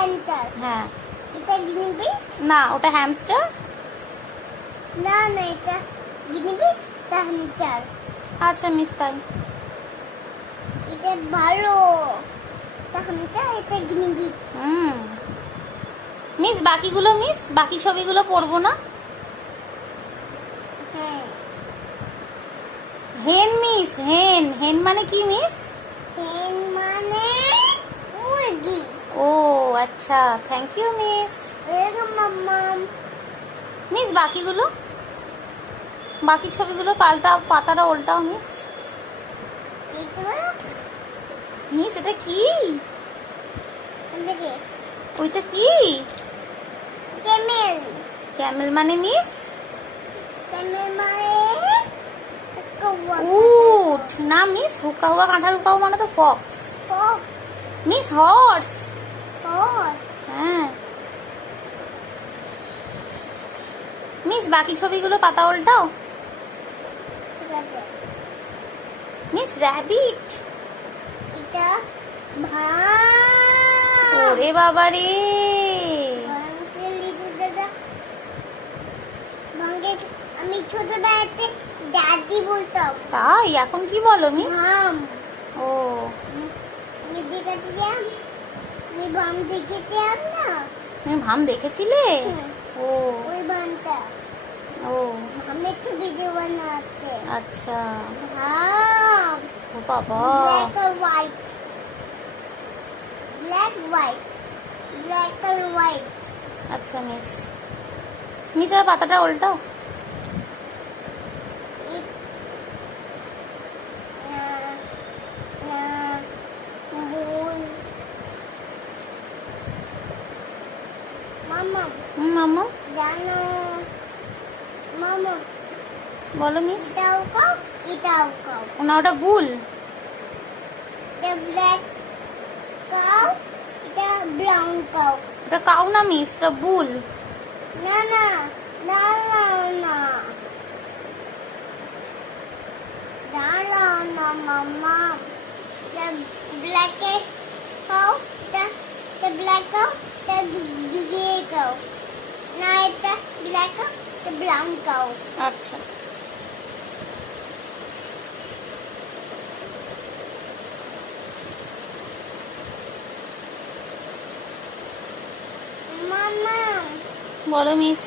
Hunter. হ্যাঁ। এটা guinea pig. না, ওটা হ্যামস্টার। না না, এটা গিনিপিগ, এটা হ্যান্টার। আচ্ছা মিস, তাই। এটা ভালো, এটা হ্যান্টার, এটা গিনিপিগ। মিস, বাকিগুলো মিস, বাকি ছবিগুলো পড়বো না। হ্যাঁ। হেন মিস, হেন। হেন মানে কি মিস? পেন মানে মুরগি। ও আচ্ছা, থ্যাংক ইউ মিস। এরকম মাম্মাম। মিস, বাকিগুলো, বাকি ছবিগুলো পাতাটা উল্টাও মিস। এইগুলো মিস, এটা কি? দেখে ওইটা কি? ক্যামেল। ক্যামেল মানে মিস? ক্যামেল মানে কৌয়া। উট না মিস, হুকা হুয়া কাঁঠাল হুকা হুয়া মানে তো fox. Fox. Miss, horse. Fox. হ্যাঁ মিস, বাকি ছবিগুলো পাতা উল্টাও। ঠিক আছে। Miss, rabbit. এটা ভাত। ওরে বাবা রে। ভাঙকে লিখে দাদা। ভাঙকে আমি ছোটবেলাতে দাদি বলতাম। তাই? এখন কি বলো মিস? ভাম। ও আমি দেখাচ্ছিলাম, আমি ভাম দেখেছিলাম না। তুমি ভাম দেখেছিলে? হুম। ও ওই ভামটা, ও ভামের তো ভিডিও বানাতে। আচ্ছা। ভাম। ও বাবা। ব্ল্যাক আর হোয়াইট, ব্ল্যাক হোয়াইট, ব্ল্যাক আর হোয়াইট। আচ্ছা মিস, মিস আর পাতাটা উল্টাও। মামা মামা জানো, মামা বলো মিস। এটাও কাও, এটাও কাও। না, ওটা বুল। এটা ব্ল্যাক কাও, এটা ব্রাউন কাও। ওটা কাউ না মিস, ওটা বুল। না না না না না, দাঁড়াও না মামা। এটা ব্ল্যাক কাও, এটা ব্ল্যাক কাও, এটা গ্রে কাও। না, এটা ব্ল্যাক কাও, এটা ব্রাউন কাও। আচ্ছা। মামা বলো মিস।